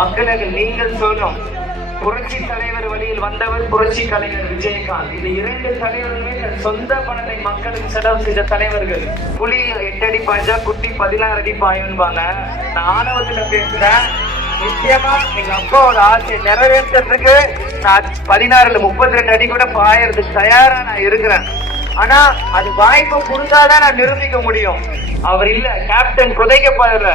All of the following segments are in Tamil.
மக்களுக்கு நீங்கள் சொல்லும். புரட்சி தலைவர் வழியில் வந்தவர் புரட்சி கலைஞர் விஜயகாந்த். இது இரண்டு தலைவர்களுமே சொந்த பணத்தை மக்களுக்கு செலவு செய்த தலைவர்கள். புலி 8 அடி பாய்ச்சா குட்டி 16 அடி பாயும்பாங்க. நான் ஆணவத்துல பேசுறேன். நிச்சயமா எங்க அப்பாவோட ஆசையை நிறைவேற்றதுக்கு நான் 16 32 அடி கூட பாயறதுக்கு தயாரா நான் இருக்கிறேன். ஆனா அது வாய்ப்பு கொடுத்தாதான் நான் நிரூபிக்க முடியும். அவர் இல்ல, கேப்டன் புதைக்கப்படுற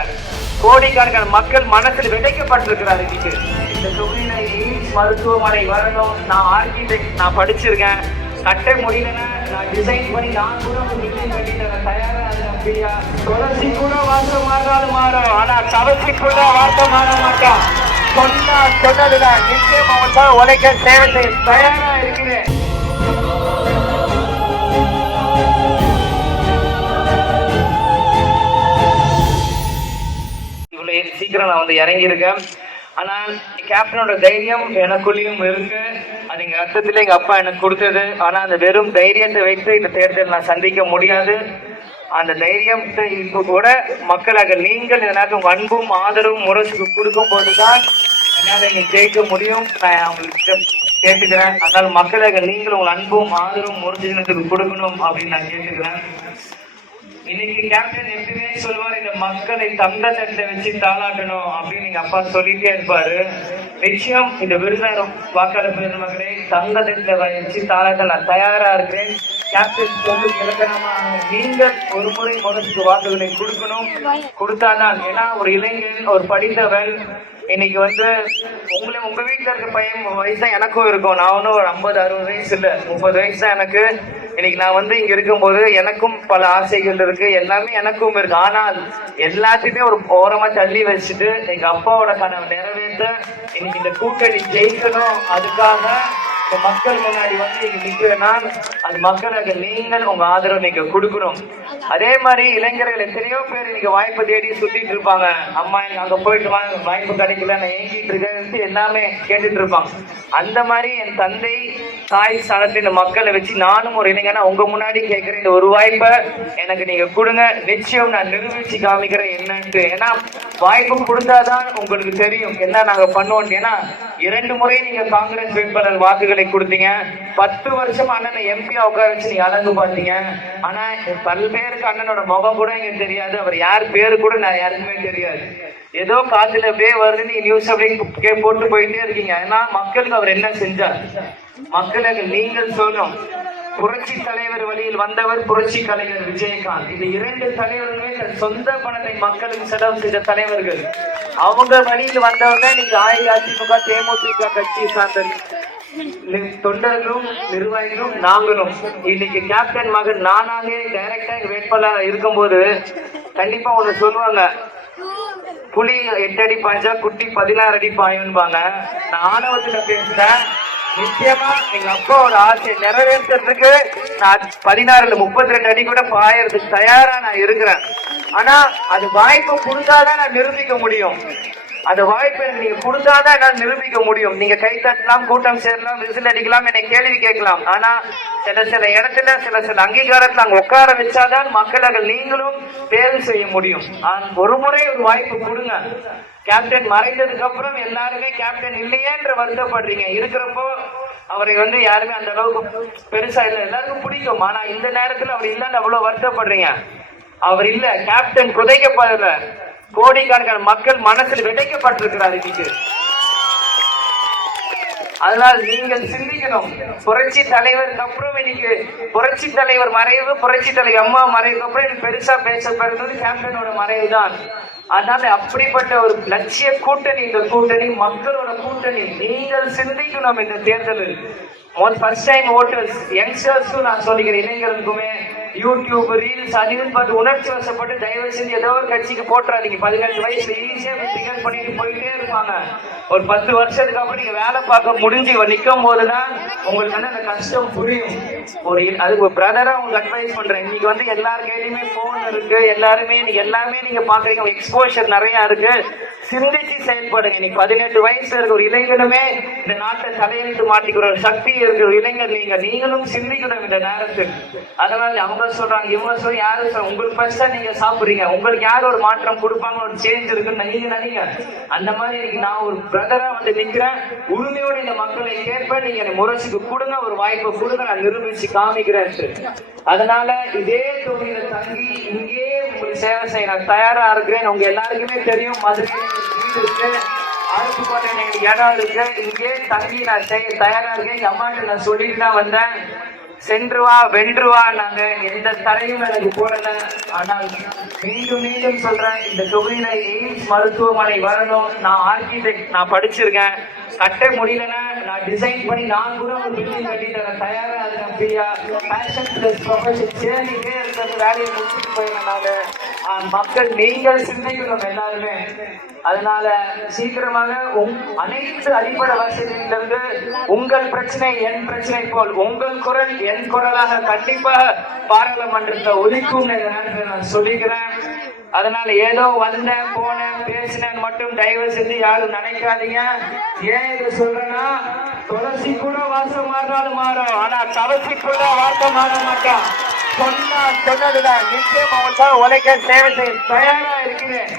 கோடிக்கணக்கான மக்கள் மனசில் விதைக்கப்பட்டிருக்கிறார். இன்னைக்கு இந்த தொகுதியில எய்ம்ஸ் மருத்துவமனை வரணும். நான் ஆர்கிடெக்ட், நான் படிச்சிருக்கேன். கட்ட முடியலன்னா நான் டிசைன் பண்ணி நான் கூட ஒரு பில்டிங் கட்டிட்டு தயாரா இருக்கேன். துளசி கூட வார்த்தை மாறினாலும் மாறும், ஆனா கவசி கூட வார்த்தை மாற மாட்டான். சொன்னதுதான் நிச்சயம் அவங்களுக்காக உழைக்க சேவை செய்ய தயாரா இருக்கிறேன். சீக்கிரம் நான் வந்து இறங்கியிருக்கேன். ஆனால் கேப்டனோட தைரியம் எனக்குள்ளேயும் இருக்கு. அது எங்க அர்த்தத்துல எங்க அப்பா எனக்கு கொடுத்தது. ஆனா அந்த வெறும் தைரியத்தை வைத்து இந்த தேர்தல் நான் சந்திக்க முடியாது. அந்த தைரியத்தை இப்போ கூட மக்களாக நீங்கள் இந்த நேரத்தில் உங்க அன்பும் ஆதரவும் முரசுக்கு கொடுக்கும் போதுதான் என்னால் இங்க ஜெயிக்க முடியும். நான் அவங்களுக்கு கேட்டுக்கிறேன். அதனால மக்களாக நீங்கள் உங்கள் அன்பும் ஆதரவும் முரசுக்கு கொடுக்கணும் அப்படின்னு நான் கேட்டுக்கிறேன். இன்னைக்கு கேப்டன் எப்பவுமே சொல்லுவார், இந்த மக்களை தங்க தட்டை வச்சு தாளாட்டணும் அப்படின்னு எங்க அப்பா சொல்லிட்டே இருப்பாரு. நிச்சயம் இந்த விருதுநகர் வாக்காளர் பெருமக்களை தங்க தட்டை வச்சு தாளாட்ட நான் தயாரா இருக்கிறேன். கேப்டன் சொல்லி இலக்கணமா நீங்கள் ஒரு முறை முதலுக்கு வாக்குகளை கொடுக்கணும். கொடுத்தாதான், ஏன்னா ஒரு இளைஞன் ஒரு படித்தவன் இன்னைக்கு வந்து உங்க வீட்டுல இருக்க பையன் வயசு தான் எனக்கும் இருக்கும். நான் ஒன்னும் ஒரு 50-60 வயசு இல்ல, 30 வயசு தான் எனக்கு. இன்னைக்கு நான் வந்து இங்க இருக்கும்போது எனக்கும் பல ஆசைகள் இருக்கு, எல்லாமே எனக்கும் இருக்கு. ஆனால் எல்லாத்தையுமே ஒரு ஓரமா தள்ளி வச்சுட்டு எங்க அப்பாவோட கனவை நிறைவேற்ற இன்னைக்கு இந்த கூட்டணி ஜெயிக்கணும். அதுக்காக மக்கள் முன்னாடி வந்து நீங்க நிக்கிறேன்னா அது மக்களுக்கு நீங்கள் உங்க ஆதரவு நீங்க கொடுக்கணும். அதே மாதிரி இளைஞர்கள் எத்தனையோ பேர் இன்னைக்கு வாய்ப்பு தேடி சுத்திட்டு இருப்பாங்க. அம்மா எனக்கு அங்க போயிட்டு வாங்க, வாய்ப்பு கிடைக்கல, நான் ஏங்கிட்டு இருக்கேன் எல்லாமே கேட்டுட்டு இருப்பாங்க. அந்த மாதிரி என் தந்தை தாய் ஸ்தானத்தில் இந்த மக்களை வச்சு நானும் ஒரு இளைஞனா உங்க முன்னாடி கேட்கிறேன், இந்த ஒரு வாய்ப்பை எனக்கு நீங்க கொடுங்க. நிச்சயம் நான் நிரூபிச்சு காமிக்கிறேன் என்னன்ட்டு. ஏன்னா வாய்ப்பு கொடுத்தாதான் உங்களுக்கு தெரியும் என்ன நாங்க பண்ணுவோம். ஏன்னா 2 முறை நீங்க காங்கிரஸ் வேட்பாளர் வாக்குகளை கொடுத்தீங்க. 10 வருஷம் அண்ணனை எம்பியா உட்கார வச்சு நீங்க அழகு பார்த்தீங்க. ஆனா பல்வேறுக்கு அண்ணனோட முகம் கூட இங்க தெரியாது. அவர் யார் பேரு கூட நான் யாருக்குமே தெரியாது. ஏதோ காத்துல அப்படியே வருது, நீங்க நியூஸ் அப்படியே போட்டு போயிட்டே இருக்கீங்க. ஏன்னா மக்களுக்கு அவர் என்ன செஞ்சார்? மக்களுக்கு நீங்கள் சொல்லும். புரட்சி தலைவர் வழியில் வந்தவர் புரட்சி கலைஞர் விஜயகாந்த். இந்த இரண்டு தலைவர்களுமே சொந்த பணத்தை மக்களுக்கு செலவு செய்த தலைவர்கள். அவங்க வழியில் வந்தவங்க நீங்க அஇஅதிமுக தேமுதிக கட்சியை சார்ந்த தொண்டர்களும் நிர்வாகிகளும் நாங்களும். இன்னைக்கு கேப்டன் மகன் நானாலே டைரக்டா வேட்பாளர் இருக்கும்போது கண்டிப்பா ஒண்ணு சொல்லுவாங்க, புலி 8 அடி பாய்ச்சா குட்டி 16 அடி பாயும்பாங்க. நான் ஆணவத்துல பேசுறேன். நிச்சயமா எங்க அப்பாவோட ஆசையை நிறைவேற்றதுக்கு நான் 16 32 அடி கூட பாயறதுக்கு தயாரா நான் இருக்கிறேன். ஆனா அது வாய்ப்பு கொடுத்தாதான் நான் நிரூபிக்க முடியும். அந்த வாய்ப்பை நீங்க கொடுத்தாதான் என்னால் நிரூபிக்க முடியும். நீங்க கை தட்டலாம், கூட்டம் சேரலாம், விசில் அடிக்கலாம், என்னை கேள்வி கேட்கலாம். ஆனா சில இடத்துல சில அங்கீகாரத்துல அங்க உட்கார வச்சாதான் மக்களாக நீங்களும் தேர்வு செய்ய முடியும். ஒரு முறை ஒரு வாய்ப்பு கொடுங்க. கேப்டன் மறைந்ததுக்கு அப்புறம் எல்லாருமே கேப்டன் இல்லையேன்ற வருத்தப்படுறீங்க. இருக்கிறப்போ அவரை வந்து யாருமே அந்த அளவுக்கு பெருசா இல்லை, எல்லாருக்கும் பிடிக்கும். ஆனா இந்த நேரத்துல அவர் இல்லைன்னு அவ்வளவு வருத்தப்படுறீங்க. அவர் இல்ல, கேப்டன் புதைக்கப்படுற கோடிக்கணக்கான மக்கள் மனசில் விதைக்கப்பட்டிருக்கிறார் இன்னைக்கு. அதனால் நீங்கள் சிந்திக்கணும். புரட்சி தலைவருக்கு அப்புறம் இன்னைக்கு புரட்சி தலைவர் மறைவு, புரட்சி தலைவர் அம்மா மறைவுக்கு அப்புறம் எனக்கு பெருசா பேசப்படுறது கேப்டனோட மறைவு தான். அதனால அப்படிப்பட்ட ஒரு லட்சிய கூட்டணி, இந்த கூட்டணி மக்களோட கூட்டணி. நீங்கள் சிந்திக்கணும் இந்த தேர்தலில். ஃபர்ஸ்ட் டைம் ஓட்டர்ஸ், யங்ஸ்டர்ஸ்க்கும் நான் சொல்லிக்கிறேன், இளைஞர்களுக்குமே யூடியூப் ரீல்ஸ் அதிகம் பார்த்து உணர்ச்சி வசப்பட்டு தயவு செஞ்சு ஏதோ ஒரு கட்சிக்கு போட்டுறாதீங்க. 18 வயசுல ஈஸியா டிக்கெட் பண்ணிட்டு போயிட்டே இருப்பாங்க. ஒரு 10 வருஷத்துக்கு அப்புறம் நீங்க வேலை பார்க்க முடிஞ்சு நிற்கும் போதுதான் உங்களுக்கு வந்து அந்த கஷ்டம் புரியும். அதுக்கு ஒரு பிரதரா உங்களுக்கு அட்வைஸ் பண்றேன். இன்னைக்கு வந்து எல்லார் கையிலுமே போன் இருக்கு, எல்லாருமே நீங்க எல்லாமே நீங்க பாக்குறீங்க, எக்ஸ்போஷர் நிறைய இருக்கு. சிந்திச்சு செயல்படுங்க. இன்னைக்கு 18 வயசு இருக்கு ஒரு இளைஞனுமே இந்த நாட்டை தலையெழுத்து மாட்டிக்கிற ஒரு சக்தி இருக்கு. ஒரு இளைஞர் நீங்களும் சிந்திக்கணும் இந்த நேரத்தில். அதனால அவங்க சொல்றாங்க, இவங்க சொல்ல யாரும் சொல்ல, உங்களுக்கு ஃபர்ஸ்டா நீங்க சாப்பிடுறீங்க, உங்களுக்கு யார் ஒரு மாற்றம் கொடுப்பாங்க, ஒரு சேஞ்ச் இருக்குன்னு நீங்க நினைங்க. அந்த மாதிரி இன்னைக்கு நான் ஒரு பிரதரா வந்து நிக்கிறேன். உரிமையோடு இந்த மக்களை கேட்பேன். நீங்க முரசுக்கு கொடுங்க, ஒரு வாய்ப்பை கொடுங்க, நான் நிரூபிச்சு காமிக்கிறேன். அதனால இதே தொகுதியில தங்கி இங்கே உங்களுக்கு சேவை செய்ய நான் தயாரா இருக்கிறேன். உங்க எல்லாருக்குமே தெரியும், மதுரை வீடு இருக்கு, அருப்புக்கோட்டை இடம் இருக்கு, இங்கே தங்கி நான் செய்ய தயாரா இருக்கேன். எங்க அம்மாட்ட நான் சொல்லிட்டு தான் வந்தேன், சென்றுவா வென்றுவா. நாங்க எந்த தடையும் எனக்கு போடல. ஆனால் மீண்டும் மீண்டும் சொல்றேன், இந்த தொகுதியில எய்ம்ஸ் மருத்துவமனை வரணும். நான் ஆர்கிடெக்ட், நான் படிச்சிருக்கேன். கட்ட முடியலன்னா நான் டிசைன் பண்ணி நான் கூட ஒரு பில்டிங் கட்டி தர தயாரா இருக்கேன். ஃப்ரீயா பேஷன் பிளஸ் ப்ரொஃபஷன் சேர்ந்துட்டே இருக்கிறது, வேலையை முடிச்சுட்டு போயிருந்தனால மக்கள் நீங்கள் சிந்திக்கணும் எல்லாருமே. அதனால சீக்கிரமாக அனைத்து அடிப்படை வசதியிலிருந்து உங்கள் பிரச்சனை என் பிரச்சனை போல் உங்கள் குரல் என் குரலாக கண்டிப்பாக பாராளுமன்றத்தை ஒதுக்கும் நான் சொல்லிக்கிறேன். அதனால ஏதோ வந்தேன் போனேன் பேசினேன் மட்டும் தயவு செஞ்சு யாரும் நினைக்காதீங்க. ஏன் இதை சொல்றேன்னா, துளசி கூட வாசம் மாறினாலும் மாறும், ஆனா துளசி கூட வாசம் மாற மாட்டான். சொன்னதுதான் நிச்சயம் அவங்களுக்காக உழைக்க சேவை செய்ய தயாரா இருக்கிறேன்.